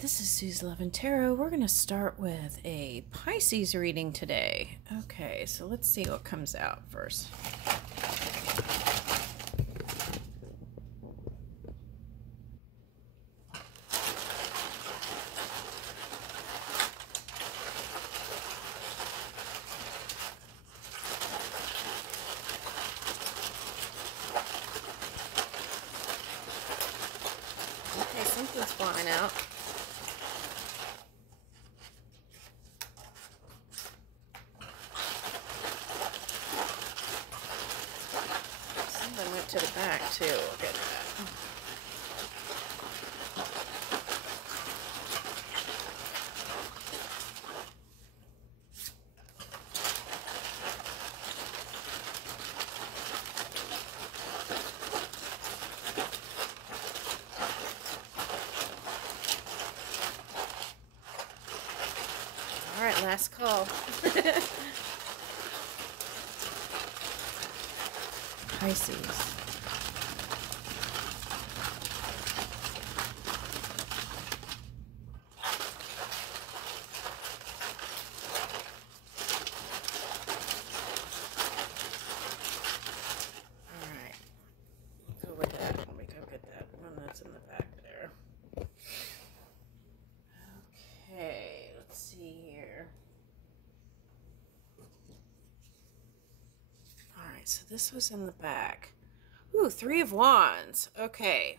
this is Sue's Love and Tarot. We're going to start with a Pisces reading today. Okay, so let's see what comes out first. Okay, something's flying out. Something went to the back too. Look at that. All right, last call. Pisces. All right, go with that. Let me go get that one that's in the back there. Okay, let's see here. Alright, so this was in the back. Ooh, Three of Wands. Okay.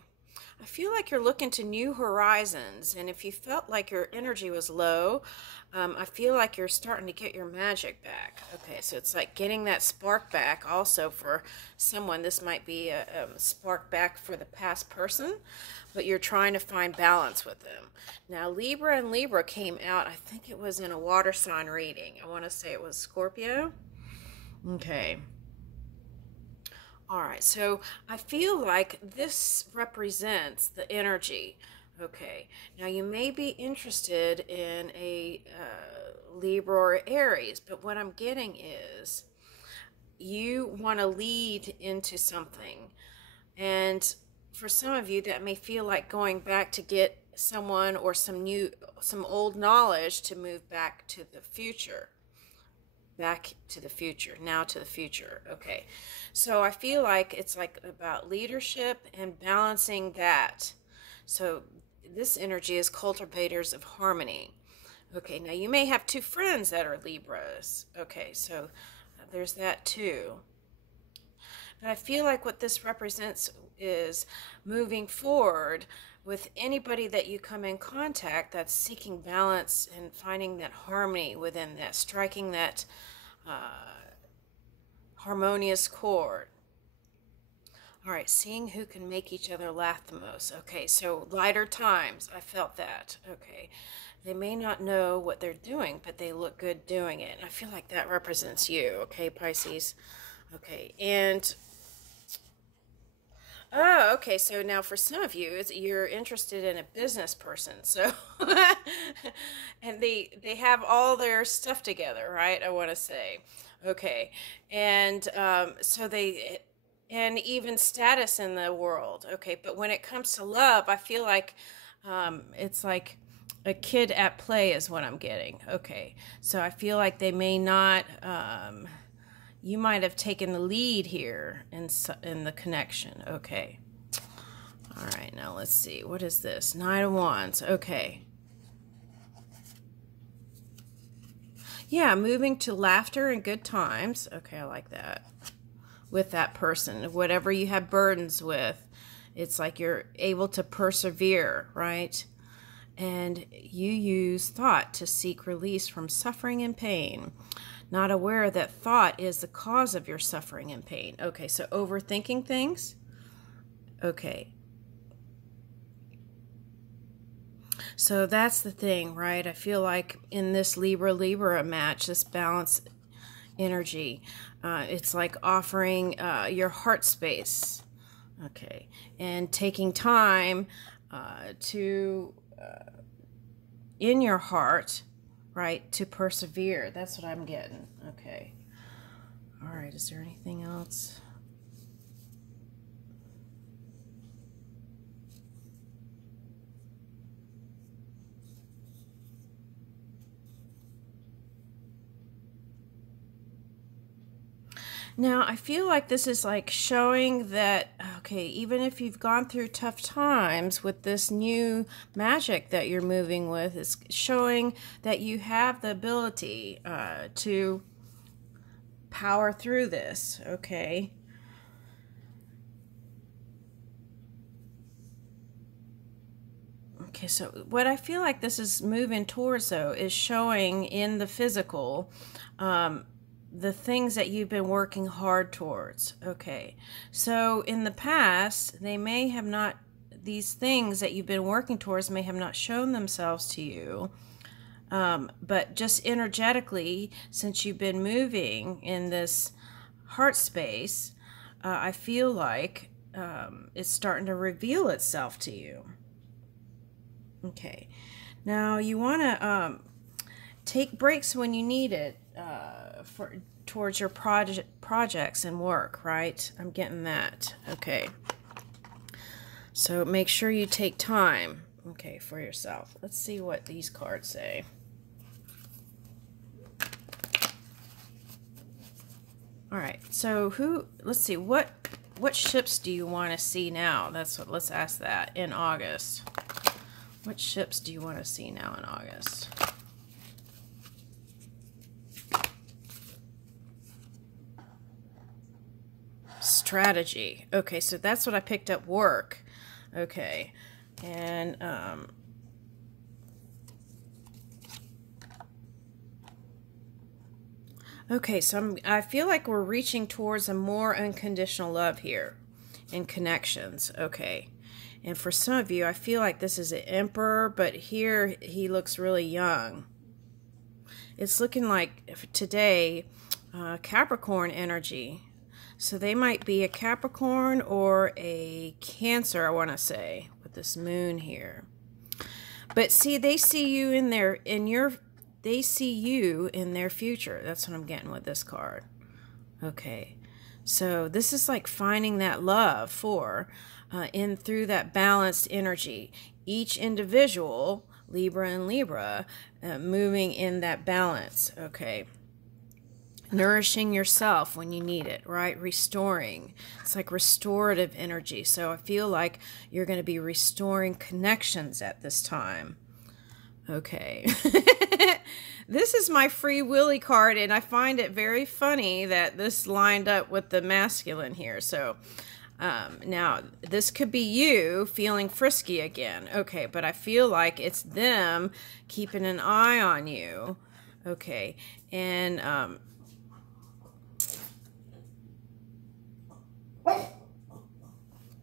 I feel like you're looking to new horizons, and if you felt like your energy was low, I feel like you're starting to get your magic back. Okay, so it's like getting that spark back also for someone. This might be a spark back for the past person, but you're trying to find balance with them. Now, Libra and Libra came out, I think it was in a water sign reading. I want to say it was Scorpio. Okay. All right, so I feel like this represents the energy. Okay, now you may be interested in a Libra or Aries, but what I'm getting is you want to lead into something. And for some of you, that may feel like going back to get someone or some old knowledge to move back to the future. Back to the future, now to the future. Okay, so I feel like it's like about leadership and balancing that. So this energy is cultivators of harmony. Okay, now you may have two friends that are Libras. Okay, so there's that too. But I feel like what this represents is moving forward with anybody that you come in contact that's seeking balance and finding that harmony within that, striking that harmonious chord. All right, seeing who can make each other laugh the most. Okay, so lighter times, I felt that. Okay, they may not know what they're doing, but they look good doing it. And I feel like that represents you, okay, Pisces? Okay, and oh, okay. So now for some of you, you're interested in a business person. So, and they have all their stuff together, right? I want to say, okay. And so and even status in the world. Okay. But when it comes to love, I feel like it's like a kid at play is what I'm getting. Okay. So I feel like they may not, you might have taken the lead here in the connection. Okay. All right, now let's see. What is this? Nine of Wands. Okay. Yeah, moving to laughter and good times. Okay, I like that. With that person. Whatever you have burdens with, it's like you're able to persevere, right? And you use thought to seek release from suffering and pain. Not aware that thought is the cause of your suffering and pain. Okay, so overthinking things. Okay. So that's the thing, right? I feel like in this Libra-Libra match, this balance energy, it's like offering your heart space. Okay. And taking time to, in your heart, right, to persevere. That's what I'm getting. Okay. All right. Is there anything else? Now, I feel like this is like showing that, okay, even if you've gone through tough times with this new magic that you're moving with, it's showing that you have the ability to power through this, okay? Okay, so what I feel like this is moving towards, though, is showing in the physical the things that you've been working hard towards. Okay, so in the past, they may have not, these things that you've been working towards may have not shown themselves to you. But just energetically, since you've been moving in this heart space, I feel like it's starting to reveal itself to you. Okay, now you want to take breaks when you need it towards your projects and work, right? I'm getting that. Okay, so make sure you take time, okay, for yourself. Let's see what these cards say. All right, so let's see, what ships do you want to see now? Let's ask that in August. What ships do you want to see now in August? Strategy. Okay, so that's what I picked up, work. Okay, and okay, so I feel like we're reaching towards a more unconditional love here in connections. Okay. And for some of you, I feel like this is an emperor, but here he looks really young. It's looking like today, Capricorn energy. So they might be a Capricorn or a Cancer, I want to say, with this moon here. But see, they see you they see you in their future. That's what I'm getting with this card. Okay. So this is like finding that love through that balanced energy. Each individual, Libra and Libra, moving in that balance, okay? Nourishing yourself when you need it, right? Restoring. It's like restorative energy. So I feel like you're going to be restoring connections at this time. Okay. This is my Free Willy card, and I find it very funny that this lined up with the masculine here. So now, this could be you feeling frisky again. Okay, but I feel like it's them keeping an eye on you. Okay, and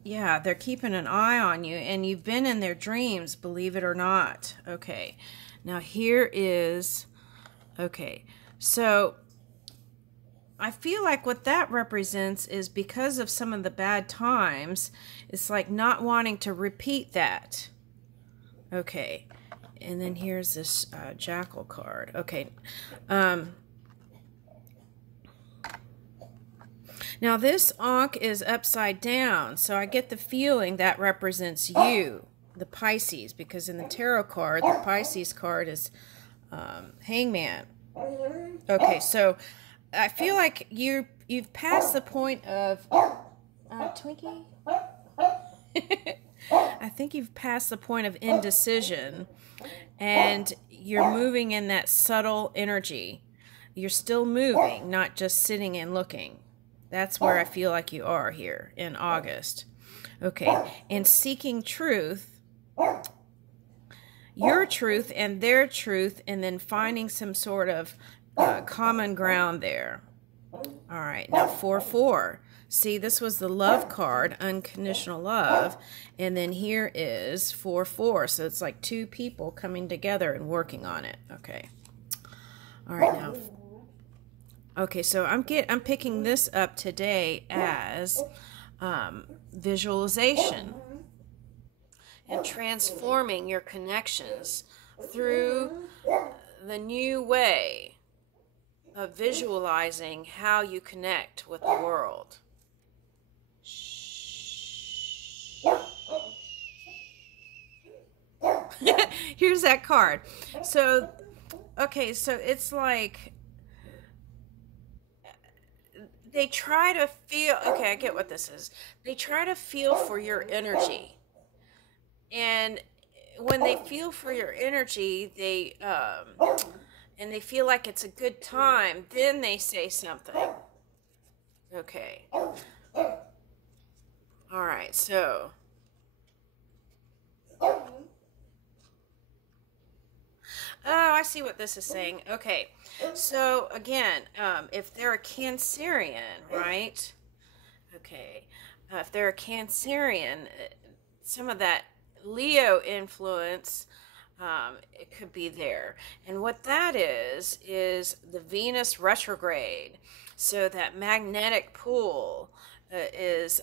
yeah, they're keeping an eye on you, and you've been in their dreams, believe it or not. Okay, now here is, okay, so I feel like what that represents is because of some of the bad times, it's like not wanting to repeat that. Okay, and then here's this Jackal card. Okay, now this Ankh is upside down, so I get the feeling that represents you, the Pisces, because in the tarot card, the Pisces card is Hangman. Okay, so I feel like you've passed the point of Twinkie. I think you've passed the point of indecision, and you're moving in that subtle energy. You're still moving, not just sitting and looking. That's where I feel like you are here in August. Okay, and seeking truth, your truth and their truth, and then finding some sort of common ground there. All right, now 4-4. See, this was the love card, unconditional love, and then here is 4-4. So it's like two people coming together and working on it. Okay. All right, now. Okay, so I'm picking this up today as visualization and transforming your connections through the new way of visualizing how you connect with the world. Here's that card. So, okay, so it's like they try to feel, okay, I get what this is. They try to feel for your energy. And when they feel for your energy, and they feel like it's a good time, then they say something. Okay. All right, so. Oh, I see what this is saying. Okay. So, again, if they're a Cancerian, right? Okay. If they're a Cancerian, some of that Leo influence, it could be there. And what that is the Venus retrograde. So that magnetic pull is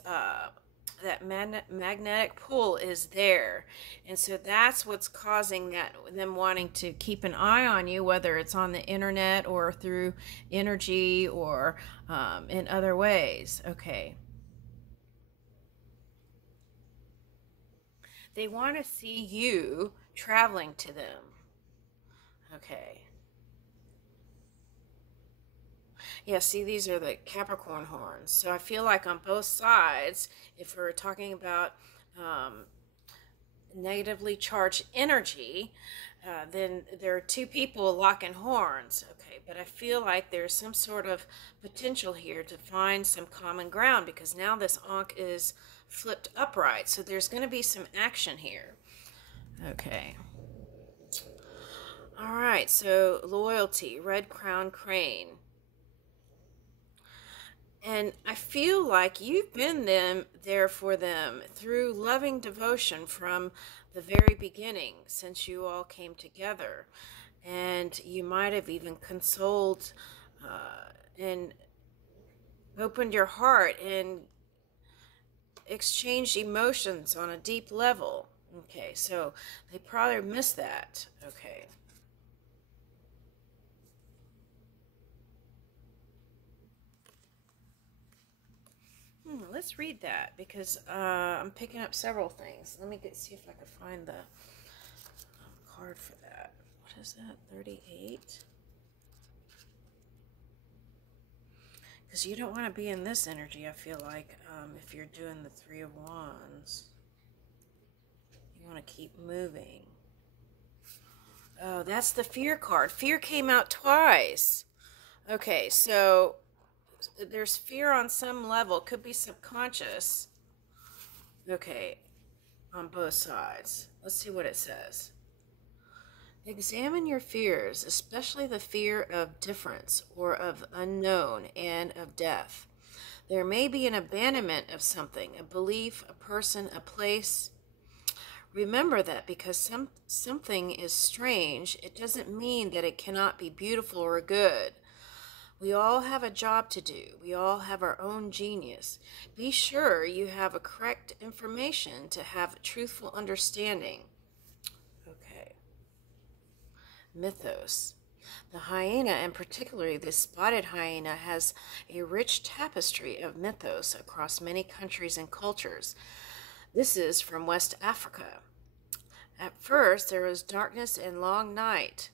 that magnetic pull is there, and so that's what's causing that, them wanting to keep an eye on you, whether it's on the internet or through energy or in other ways. Okay, they want to see you traveling to them. Okay. Yeah, see, these are the Capricorn horns. So I feel like on both sides, if we're talking about um, negatively charged energy, then there are two people locking horns. Okay, but I feel like there's some sort of potential here to find some common ground, because now this Ankh is flipped upright. So there's going to be some action here. Okay. All right, so loyalty, red crown crane. And I feel like you've been there for them through loving devotion from the very beginning, since you all came together. And you might have even consoled and opened your heart and exchanged emotions on a deep level. Okay, so they probably missed that. Okay. Let's read that, because I'm picking up several things. Let me see if I can find the card for that. What is that? 38? Because you don't want to be in this energy, I feel like, if you're doing the Three of Wands. You want to keep moving. Oh, that's the fear card. Fear came out twice. Okay, so there's fear on some level. Could be subconscious. Okay, on both sides. Let's see what it says. Examine your fears, especially the fear of difference or of unknown and of death. There may be an abandonment of something, a belief, a person, a place. Remember that because something is strange, it doesn't mean that it cannot be beautiful or good. We all have a job to do. We all have our own genius. Be sure you have a correct information to have a truthful understanding. Okay. Mythos. The hyena, and particularly the spotted hyena, has a rich tapestry of mythos across many countries and cultures. This is from West Africa. At first, there was darkness and long night.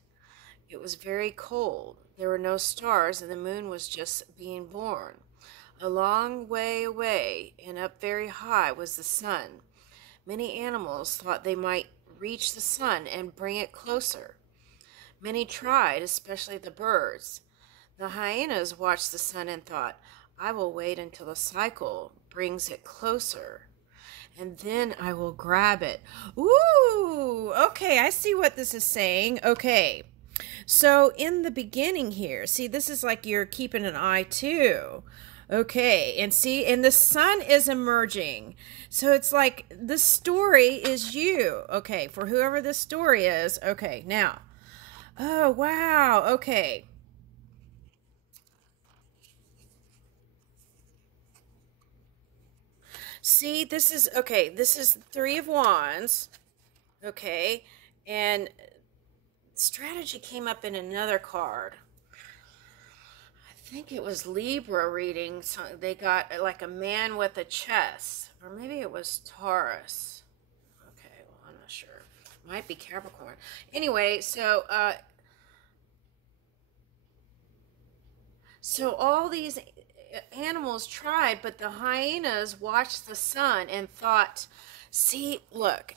It was very cold. There were no stars, and the moon was just being born. A long way away and up very high was the sun. Many animals thought they might reach the sun and bring it closer. Many tried, especially the birds. The hyenas watched the sun and thought, I will wait until the cycle brings it closer, and then I will grab it. Ooh, okay, I see what this is saying. Okay. So in the beginning here, see, this is like you're keeping an eye too. Okay, and see, and the sun is emerging. So it's like the story is you. Okay, for whoever this story is. Okay, now. Oh, wow. Okay. See, this is, okay, this is Three of Wands. Okay, and strategy came up in another card. I think it was Libra reading. So they got like a man with a chest, or maybe it was Taurus. Okay, well, I'm not sure. Might be Capricorn. Anyway, so so all these animals tried, but the hyenas watched the sun and thought, see, look.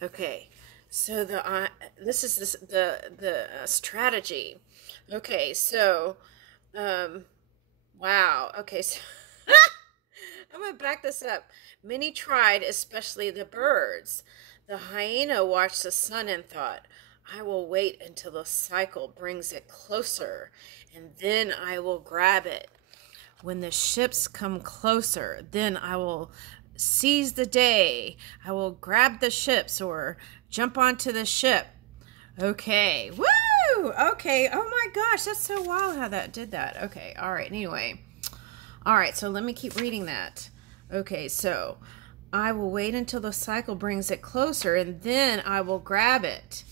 Okay, so the strategy. Okay, so wow. Okay, so I'm gonna back this up. Many tried, especially the birds. The hyena watched the sun and thought, I will wait until the cycle brings it closer, and then I will grab it. When the ships come closer, then I will seize the day. I will grab the ships or jump onto the ship. Okay. Woo! Okay. Oh my gosh, that's so wild how that did that. Okay. All right. Anyway. All right. So let me keep reading that. Okay. So I will wait until the cycle brings it closer and then I will grab it.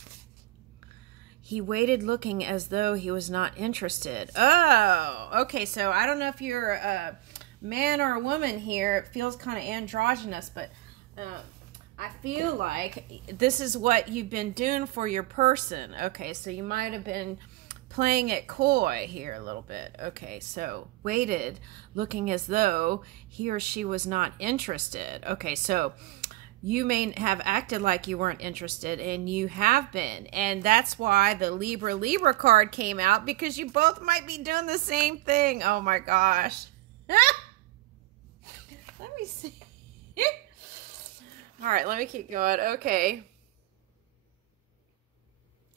He waited looking as though he was not interested. Oh, okay. So I don't know if you're a man or a woman here. It feels kind of androgynous, but I feel like this is what you've been doing for your person. Okay, so you might have been playing it coy here a little bit. Okay, so waited looking as though he or she was not interested. Okay, so you may have acted like you weren't interested, and you have been. And that's why the Libra card came out, because you both might be doing the same thing. Oh my gosh. Let me see. All right, let me keep going. Okay.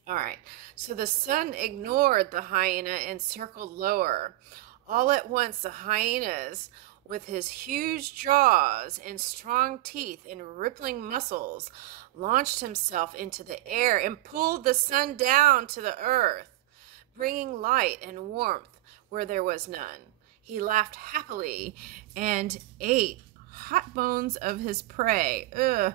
All right. So the sun ignored the hyena and circled lower. All at once, the hyenas, with his huge jaws and strong teeth and rippling muscles, launched himself into the air and pulled the sun down to the earth, bringing light and warmth where there was none. He laughed happily and ate hot bones of his prey. Ugh.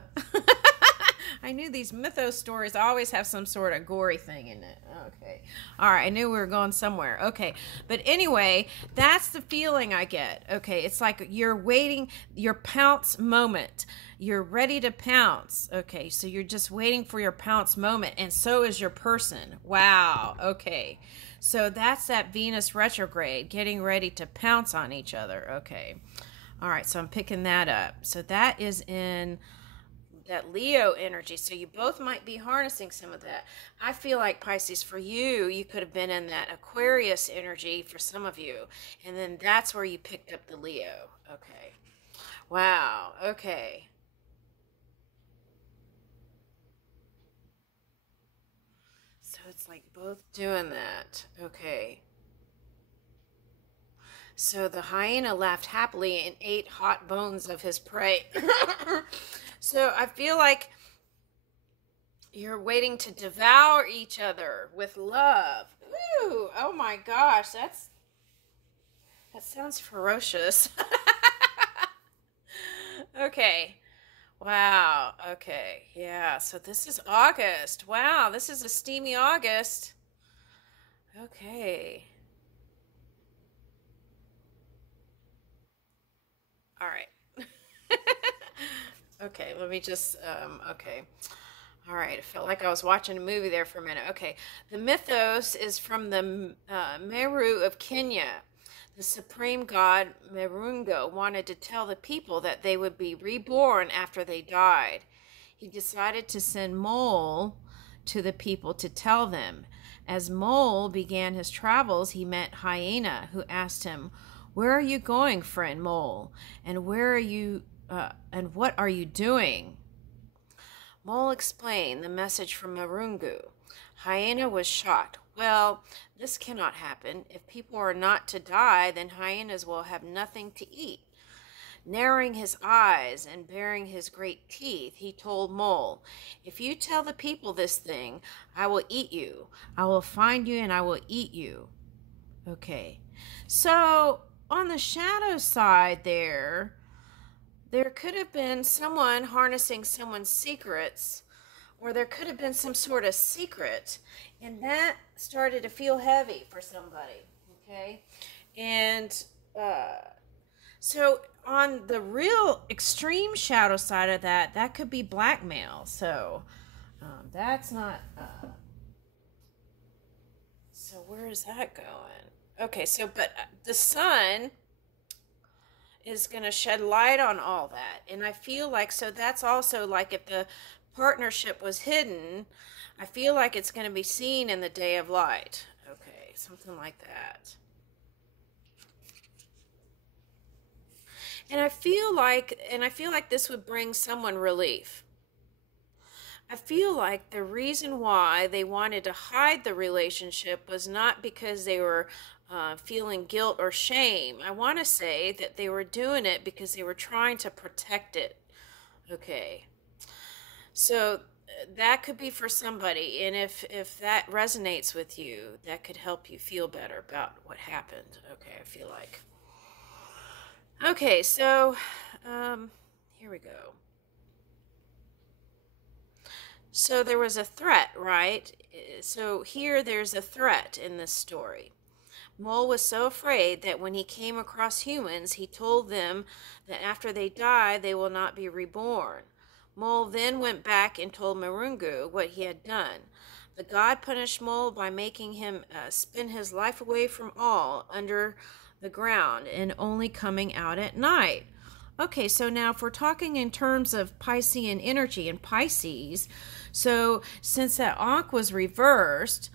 I knew these mythos stories always have some sort of gory thing in it. Okay. All right. I knew we were going somewhere. Okay. But anyway, that's the feeling I get. Okay. It's like you're waiting your pounce moment. You're ready to pounce. Okay. So you're just waiting for your pounce moment. And so is your person. Wow. Okay. So that's that Venus retrograde, getting ready to pounce on each other. Okay. All right. So I'm picking that up. So that is in that Leo energy. So you both might be harnessing some of that. I feel like, Pisces, for you, you could have been in that Aquarius energy for some of you. And then that's where you picked up the Leo. Okay. Wow. Okay. So it's like both doing that. Okay. So the hyena laughed happily and ate hot bones of his prey. So I feel like you're waiting to devour each other with love. Ooh, oh my gosh, that sounds ferocious. Okay. Wow. Okay. Yeah. So this is August. Wow, this is a steamy August. Okay. All right. Okay, let me just, okay. All right, it felt like I was watching a movie there for a minute. Okay, the mythos is from the Meru of Kenya. The supreme god Merungo wanted to tell the people that they would be reborn after they died. He decided to send Mole to the people to tell them. As Mole began his travels, he met Hyena, who asked him, "Where are you going, friend Mole? And where are you? And what are you doing?" Mole explained the message from Marungu. Hyena was shocked. "Well, this cannot happen. If people are not to die, then hyenas will have nothing to eat." Narrowing his eyes and baring his great teeth, he told Mole, "If you tell the people this thing, I will eat you. I will find you and I will eat you." Okay. So on the shadow side there could have been someone harnessing someone's secrets, or there could have been some sort of secret, and that started to feel heavy for somebody. Okay. And so on the real extreme shadow side of that could be blackmail. So that's not, so where is that going? Okay, so but the sun is going to shed light on all that. And I feel like, so that's also like if the partnership was hidden, I feel like it's going to be seen in the day of light. Okay, something like that. And I feel like this would bring someone relief. I feel like the reason why they wanted to hide the relationship was not because they were feeling guilt or shame. I want to say that they were doing it because they were trying to protect it. Okay. So that could be for somebody. And if that resonates with you, that could help you feel better about what happened. Okay, I feel like. Okay, so here we go. So there was a threat, right? So here there's a threat in this story. Mole was so afraid that when he came across humans, he told them that after they die, they will not be reborn. Mole then went back and told Marungu what he had done. The god punished Mole by making him spend his life away from all under the ground and only coming out at night. Okay, so now if we're talking in terms of Piscean energy and Pisces, so since that Ankh was reversed,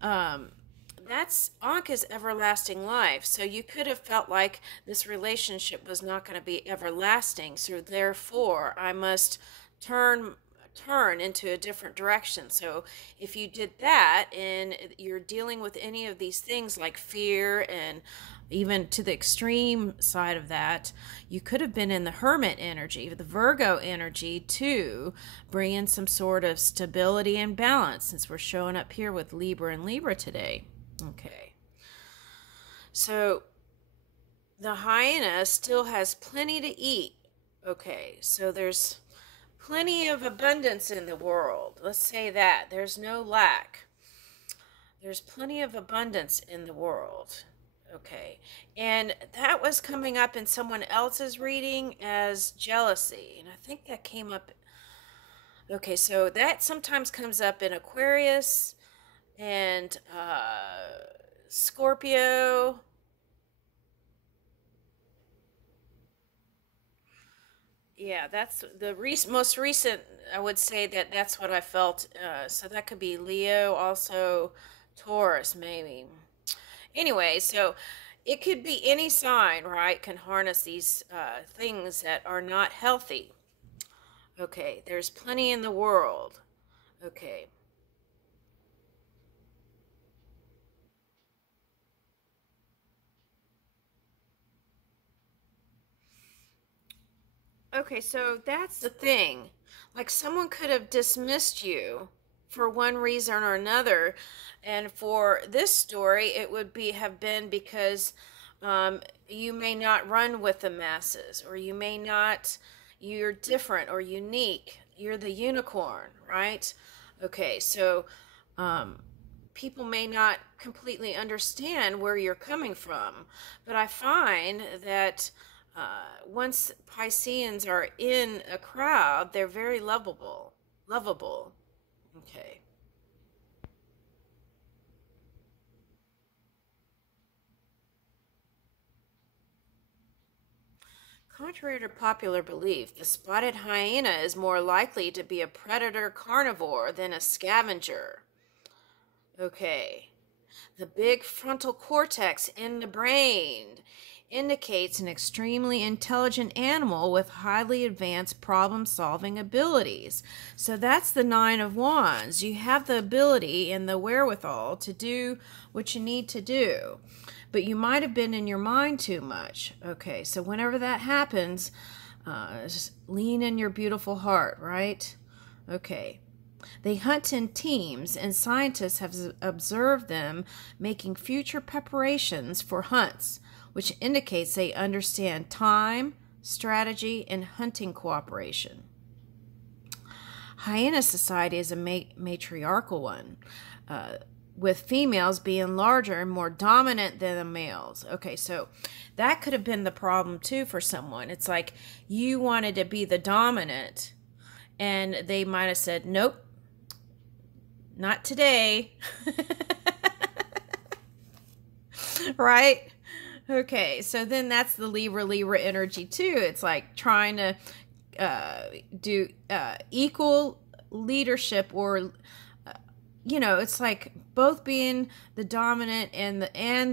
that's Ankh is everlasting life. So you could have felt like this relationship was not going to be everlasting. So therefore, I must turn into a different direction. So if you did that and you're dealing with any of these things like fear and even to the extreme side of that, you could have been in the Hermit energy, the Virgo energy, to bring in some sort of stability and balance, since we're showing up here with Libra and Libra today. Okay. So the hyena still has plenty to eat. Okay. So there's plenty of abundance in the world. Let's say that. There's no lack. There's plenty of abundance in the world. Okay. And that was coming up in someone else's reading as jealousy. And I think that came up. Okay. So that sometimes comes up in Aquarius and Scorpio. Yeah, that's the most recent. I would say that that's what I felt. So that could be Leo, also Taurus, maybe. Anyway, so it could be any sign, right? Can harness these things that are not healthy. Okay, there's plenty in the world. Okay. Okay, so that's the thing. Like someone could have dismissed you for one reason or another, and for this story, it would be have been because you may not run with the masses, or you may not. You're different or unique. You're the unicorn, right? Okay, so um, people may not completely understand where you're coming from, but I find that once Pisceans are in a crowd, they're very lovable. Lovable. Okay. Contrary to popular belief, the spotted hyena is more likely to be a predator carnivore than a scavenger. Okay. The big frontal cortex in the brain indicates an extremely intelligent animal with highly advanced problem solving abilities. So that's the Nine of Wands. You have the ability and the wherewithal to do what you need to do, but you might have been in your mind too much. Okay, so whenever that happens, just lean in your beautiful heart, right? Okay. They hunt in teams, and scientists have observed them making future preparations for hunts, which indicates they understand time, strategy, and hunting cooperation. Hyena society is a matriarchal one, with females being larger and more dominant than the males. Okay, so that could have been the problem too for someone. It's like you wanted to be the dominant, and they might have said, nope, not today. Right? Okay, so then that's the Libra energy too. It's like trying to do equal leadership, or it's like both being the dominant and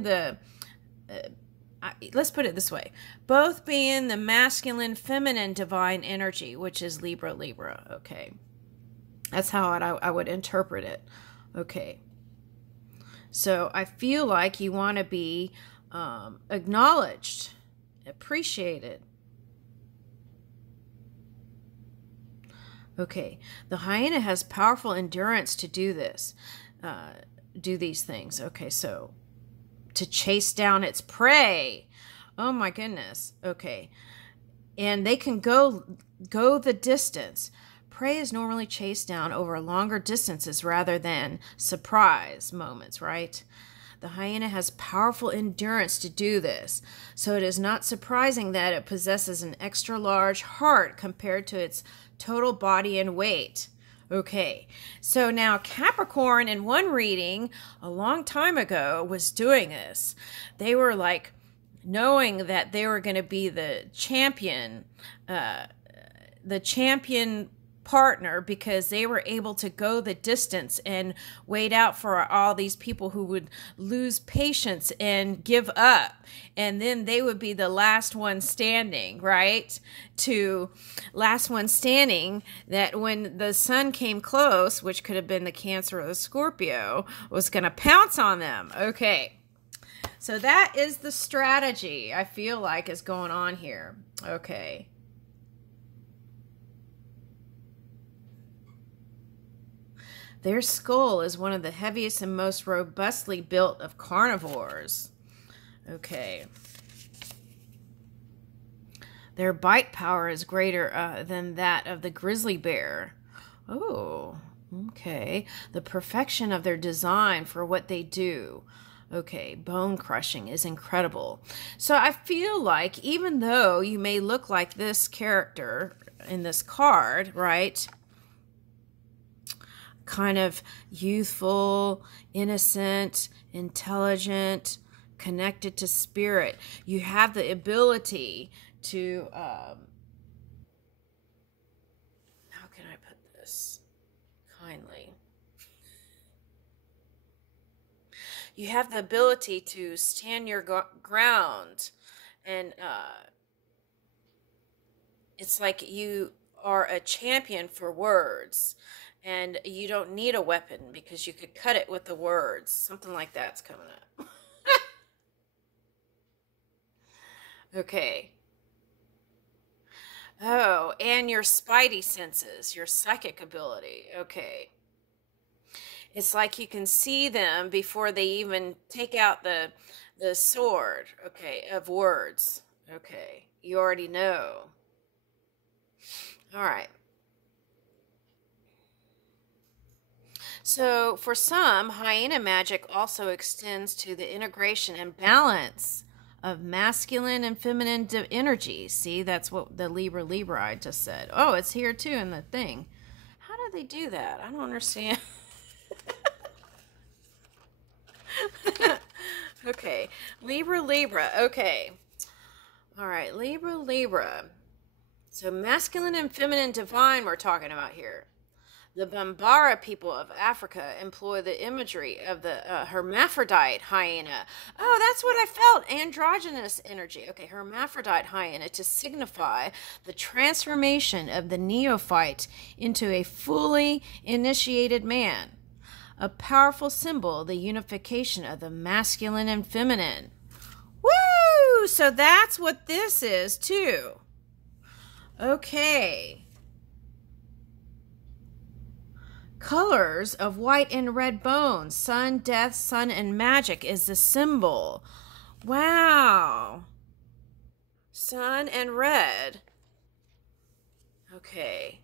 the let's put it this way, both being the masculine, feminine, divine energy, which is Libra. Okay, that's how I would interpret it. Okay, so I feel like you want to be acknowledged, appreciated. Okay, the hyena has powerful endurance to do this, do these things. Okay, so to chase down its prey. Oh my goodness. Okay, and they can go the distance. Prey is normally chased down over longer distances rather than surprise moments, right? The hyena has powerful endurance to do this, so it is not surprising that it possesses an extra large heart compared to its total body and weight. Okay, so now Capricorn in one reading a long time ago was doing this. They were like knowing that they were going to be the champion partner, because they were able to go the distance and wait out for all these people who would lose patience and give up, and then they would be the last one standing, right? To last one standing, that when the sun came close, which could have been the Cancer or the Scorpio, was going to pounce on them. Okay, so that is the strategy I feel like is going on here. Okay. Their skull is one of the heaviest and most robustly built of carnivores. Okay. Their bite power is greater than that of the grizzly bear. Oh, okay. The perfection of their design for what they do. Okay, bone crushing is incredible. So I feel like even though you may look like this character in this card, right? Kind of youthful, innocent, intelligent, connected to spirit. You have the ability to, how can I put this kindly? You have the ability to stand your ground, and it's like you are a champion for words. And you don't need a weapon because you could cut it with the words. Something like that's coming up. Okay. Oh, and your spidey senses, your psychic ability. Okay. It's like you can see them before they even take out the sword, okay, of words. Okay. You already know. All right. So for some, hyena magic also extends to the integration and balance of masculine and feminine energy. See, that's what the Libra I just said. Oh, it's here too in the thing. How do they do that? I don't understand. Okay, Libra. Okay. All right, Libra. So masculine and feminine divine we're talking about here. The Bambara people of Africa employ the imagery of the hermaphrodite hyena. Oh, that's what I felt. Androgynous energy. Okay, hermaphrodite hyena to signify the transformation of the neophyte into a fully initiated man. A powerful symbol, the unification of the masculine and feminine. Woo! So that's what this is, too. Okay. Colors of white and red bones. Sun, death, sun, and magic is the symbol. Wow. Sun and red. Okay.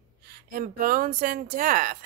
And bones and death.